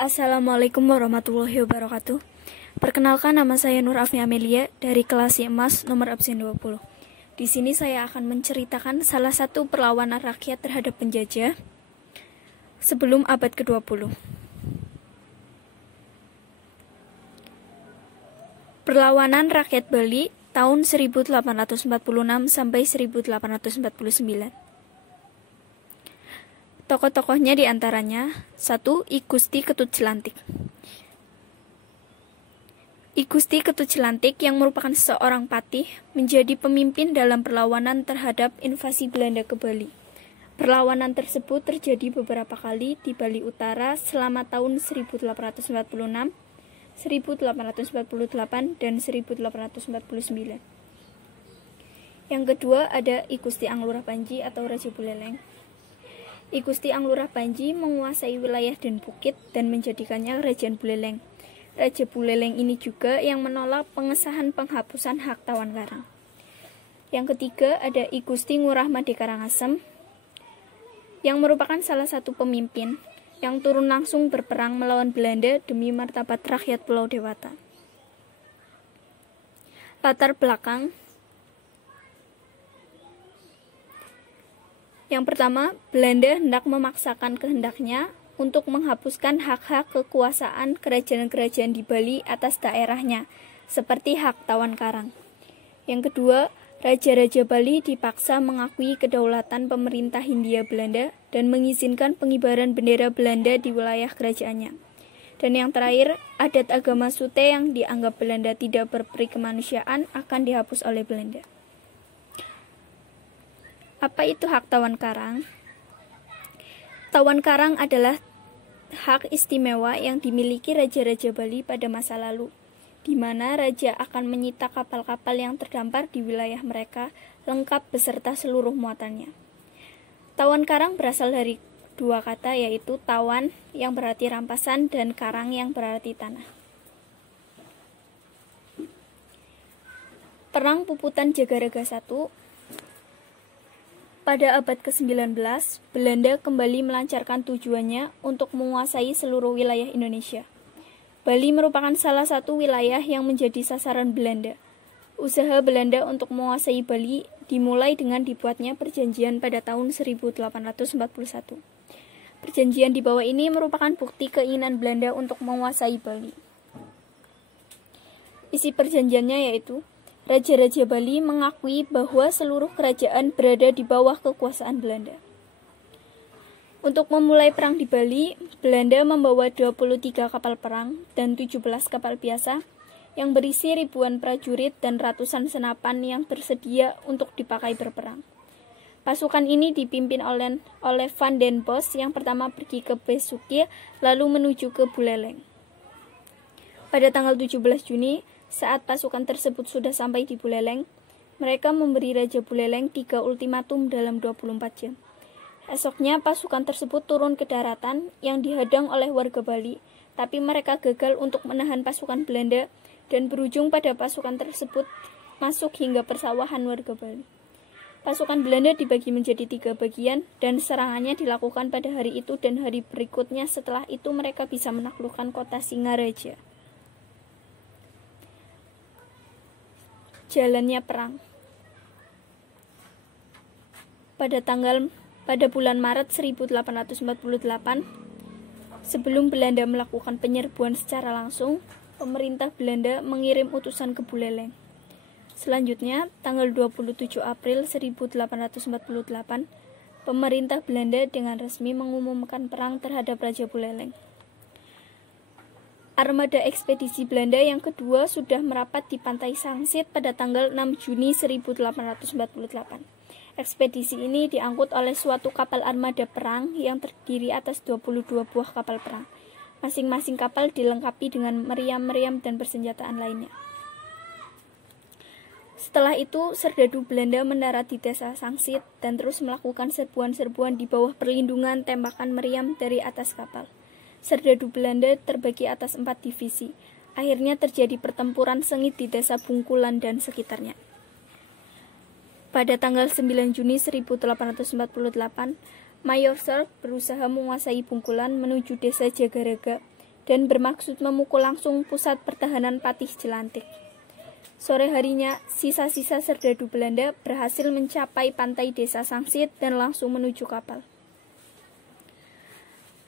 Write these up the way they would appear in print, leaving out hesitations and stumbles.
Assalamualaikum warahmatullahi wabarakatuh. Perkenalkan, nama saya Nur Afni Amelia dari kelas C Emas nomor absen 20. Di sini saya akan menceritakan salah satu perlawanan rakyat terhadap penjajah sebelum abad ke-20. Perlawanan rakyat Bali tahun 1846 sampai 1849. Tokoh-tokohnya diantaranya 1. I Gusti Ketut Cilantik. I Gusti Ketut Cilantik yang merupakan seorang patih menjadi pemimpin dalam perlawanan terhadap invasi Belanda ke Bali. Perlawanan tersebut terjadi beberapa kali di Bali Utara selama tahun 1846, 1848, dan 1849. Yang kedua ada I Gusti Anglurah Panji atau Raja Buleleng. I Gusti Anglurah Panji menguasai wilayah Den Bukit dan menjadikannya Kerajaan Buleleng. Raja Buleleng ini juga yang menolak pengesahan penghapusan hak Tawan Karang. Yang ketiga ada I Gusti Ngurah Made Karangasem yang merupakan salah satu pemimpin yang turun langsung berperang melawan Belanda demi martabat rakyat Pulau Dewata. Latar belakang. Yang pertama, Belanda hendak memaksakan kehendaknya untuk menghapuskan hak-hak kekuasaan kerajaan-kerajaan di Bali atas daerahnya, seperti hak Tawan Karang. Yang kedua, Raja-Raja Bali dipaksa mengakui kedaulatan pemerintah Hindia Belanda dan mengizinkan pengibaran bendera Belanda di wilayah kerajaannya. Dan yang terakhir, adat agama Sute yang dianggap Belanda tidak berperi kemanusiaan akan dihapus oleh Belanda. Apa itu hak Tawan Karang? Tawan Karang adalah hak istimewa yang dimiliki Raja-Raja Bali pada masa lalu, di mana Raja akan menyita kapal-kapal yang terdampar di wilayah mereka, lengkap beserta seluruh muatannya. Tawan Karang berasal dari dua kata, yaitu tawan yang berarti rampasan dan karang yang berarti tanah. Perang Puputan Jagaraga I. Pada abad ke-19, Belanda kembali melancarkan tujuannya untuk menguasai seluruh wilayah Indonesia. Bali merupakan salah satu wilayah yang menjadi sasaran Belanda. Usaha Belanda untuk menguasai Bali dimulai dengan dibuatnya perjanjian pada tahun 1841. Perjanjian di bawah ini merupakan bukti keinginan Belanda untuk menguasai Bali. Isi perjanjiannya yaitu Raja-Raja Bali mengakui bahwa seluruh kerajaan berada di bawah kekuasaan Belanda. Untuk memulai perang di Bali, Belanda membawa 23 kapal perang dan 17 kapal biasa yang berisi ribuan prajurit dan ratusan senapan yang tersedia untuk dipakai berperang. Pasukan ini dipimpin oleh Van den Bosch yang pertama pergi ke Besuki lalu menuju ke Buleleng. Pada tanggal 17 Juni, saat pasukan tersebut sudah sampai di Buleleng, mereka memberi Raja Buleleng 3 ultimatum dalam 24 jam. Esoknya pasukan tersebut turun ke daratan yang dihadang oleh warga Bali, tapi mereka gagal untuk menahan pasukan Belanda dan berujung pada pasukan tersebut masuk hingga persawahan warga Bali. Pasukan Belanda dibagi menjadi 3 bagian dan serangannya dilakukan pada hari itu dan hari berikutnya. Setelah itu mereka bisa menaklukkan kota Singaraja. Jalannya perang. Pada bulan Maret 1848, sebelum Belanda melakukan penyerbuan secara langsung, pemerintah Belanda mengirim utusan ke Buleleng. Selanjutnya, tanggal 27 April 1848, pemerintah Belanda dengan resmi mengumumkan perang terhadap Raja Buleleng. Armada ekspedisi Belanda yang kedua sudah merapat di pantai Sangsit pada tanggal 6 Juni 1848. Ekspedisi ini diangkut oleh suatu kapal armada perang yang terdiri atas 22 buah kapal perang. Masing-masing kapal dilengkapi dengan meriam-meriam dan persenjataan lainnya. Setelah itu, serdadu Belanda mendarat di desa Sangsit dan terus melakukan serbuan-serbuan di bawah perlindungan tembakan meriam dari atas kapal. Serdadu Belanda terbagi atas 4 divisi. Akhirnya terjadi pertempuran sengit di desa Bungkulan dan sekitarnya. Pada tanggal 9 Juni 1848, Mayor Sark berusaha menguasai Bungkulan menuju desa Jagaraga dan bermaksud memukul langsung pusat pertahanan Patih Jelantik. Sore harinya, sisa-sisa serdadu Belanda berhasil mencapai pantai desa Sangsit dan langsung menuju kapal.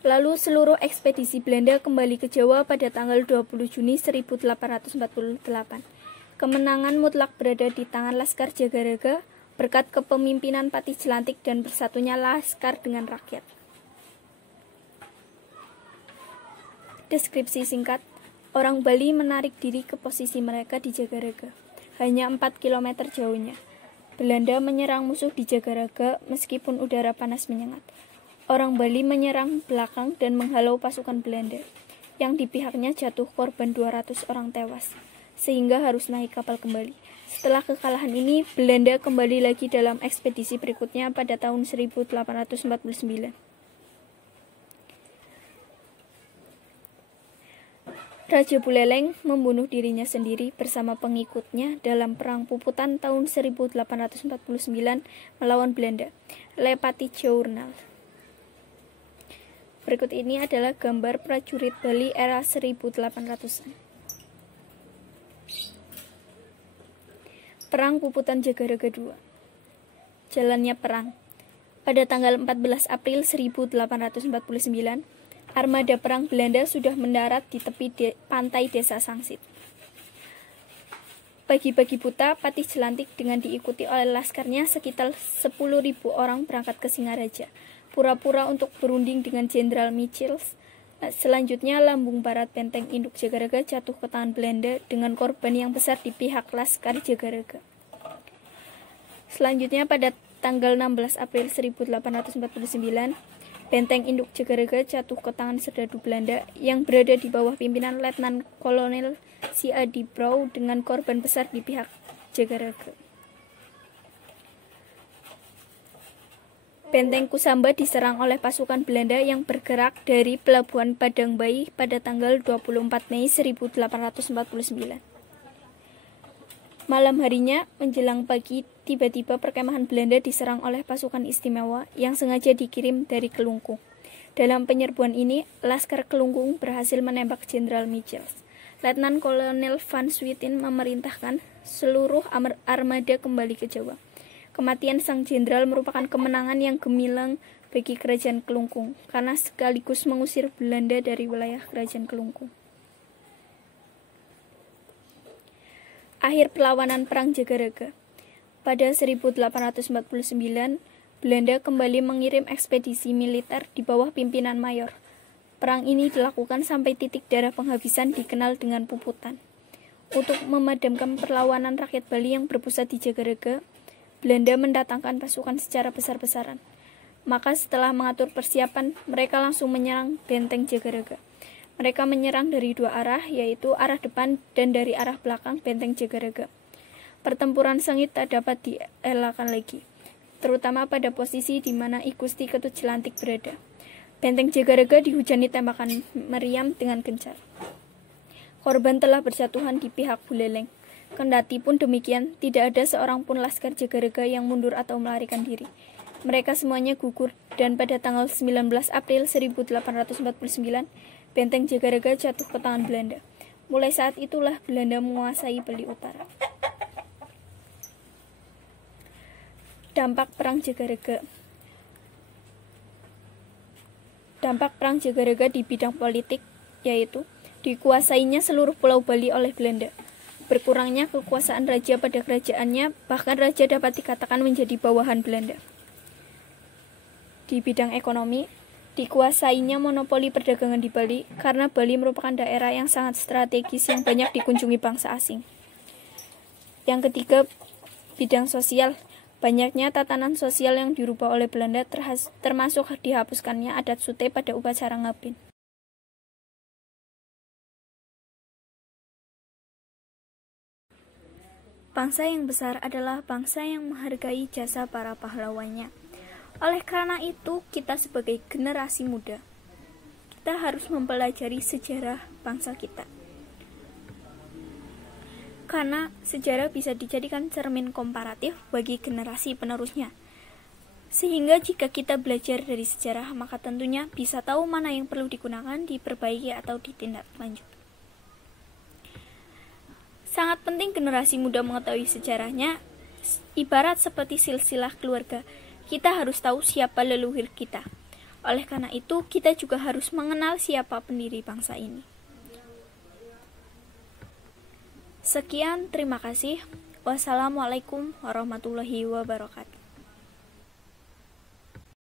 Lalu seluruh ekspedisi Belanda kembali ke Jawa pada tanggal 20 Juni 1848. Kemenangan mutlak berada di tangan Laskar Jagaraga berkat kepemimpinan Patih Jelantik dan bersatunya Laskar dengan rakyat. Deskripsi singkat, orang Bali menarik diri ke posisi mereka di Jagaraga, hanya 4 km jauhnya. Belanda menyerang musuh di Jagaraga meskipun udara panas menyengat. Orang Bali menyerang belakang dan menghalau pasukan Belanda, yang di pihaknya jatuh korban 200 orang tewas, sehingga harus naik kapal kembali. Setelah kekalahan ini, Belanda kembali lagi dalam ekspedisi berikutnya pada tahun 1849. Raja Buleleng membunuh dirinya sendiri bersama pengikutnya dalam Perang Puputan tahun 1849 melawan Belanda. Lepati Journal. Berikut ini adalah gambar prajurit Bali era 1800-an. Perang Puputan Jagaraga II. Jalannya perang. Pada tanggal 14 April 1849, armada perang Belanda sudah mendarat di tepi pantai desa Sangsit. Pagi-pagi buta, Patih Jelantik dengan diikuti oleh laskarnya sekitar 10.000 orang berangkat ke Singaraja, pura-pura untuk berunding dengan Jenderal Michiels. Selanjutnya, lambung barat benteng induk Jagaraga jatuh ke tangan Belanda dengan korban yang besar di pihak Laskar Jagaraga. Selanjutnya, pada tanggal 16 April 1849, benteng induk Jagaraga jatuh ke tangan serdadu Belanda yang berada di bawah pimpinan Letnan Kolonel C.A. Dibrow dengan korban besar di pihak Jagaraga. Benteng Kusamba diserang oleh pasukan Belanda yang bergerak dari Pelabuhan Padang Bayi pada tanggal 24 Mei 1849. Malam harinya, menjelang pagi, tiba-tiba perkemahan Belanda diserang oleh pasukan istimewa yang sengaja dikirim dari Kelungkung. Dalam penyerbuan ini, Laskar Kelungkung berhasil menembak Jenderal Michiels. Letnan Kolonel Van Swieten memerintahkan seluruh armada kembali ke Jawa. Kematian sang jenderal merupakan kemenangan yang gemilang bagi kerajaan Kelungkung, karena sekaligus mengusir Belanda dari wilayah kerajaan Kelungkung. Akhir perlawanan Perang Jagaraga. Pada 1849, Belanda kembali mengirim ekspedisi militer di bawah pimpinan mayor. Perang ini dilakukan sampai titik darah penghabisan dikenal dengan Puputan. Untuk memadamkan perlawanan rakyat Bali yang berpusat di Jagaraga, Belanda mendatangkan pasukan secara besar-besaran. Maka setelah mengatur persiapan, mereka langsung menyerang benteng Jagaraga. Mereka menyerang dari dua arah, yaitu arah depan dan dari arah belakang benteng Jagaraga. Pertempuran sengit tak dapat dielakkan lagi, terutama pada posisi di mana I Gusti Ketut Jelantik berada. Benteng Jagaraga dihujani tembakan meriam dengan gencar. Korban telah bersatuhan di pihak Buleleng. Kendati pun demikian, tidak ada seorang pun Laskar Jagaraga yang mundur atau melarikan diri. Mereka semuanya gugur, dan pada tanggal 19 April 1849, benteng Jagaraga jatuh ke tangan Belanda. Mulai saat itulah Belanda menguasai Bali Utara. Dampak Perang Jagaraga. Dampak Perang Jagaraga di bidang politik, yaitu dikuasainya seluruh Pulau Bali oleh Belanda. Berkurangnya kekuasaan raja pada kerajaannya, bahkan raja dapat dikatakan menjadi bawahan Belanda. Di bidang ekonomi, dikuasainya monopoli perdagangan di Bali, karena Bali merupakan daerah yang sangat strategis yang banyak dikunjungi bangsa asing. Yang ketiga, bidang sosial. Banyaknya tatanan sosial yang dirubah oleh Belanda, termasuk dihapuskannya adat sute pada upacara ngabin. Bangsa yang besar adalah bangsa yang menghargai jasa para pahlawannya. Oleh karena itu, kita sebagai generasi muda, kita harus mempelajari sejarah bangsa kita. Karena sejarah bisa dijadikan cermin komparatif bagi generasi penerusnya. Sehingga jika kita belajar dari sejarah, maka tentunya bisa tahu mana yang perlu digunakan, diperbaiki, atau ditindaklanjuti. Sangat penting generasi muda mengetahui sejarahnya, ibarat seperti silsilah keluarga. Kita harus tahu siapa leluhur kita. Oleh karena itu, kita juga harus mengenal siapa pendiri bangsa ini. Sekian, terima kasih. Wassalamualaikum warahmatullahi wabarakatuh.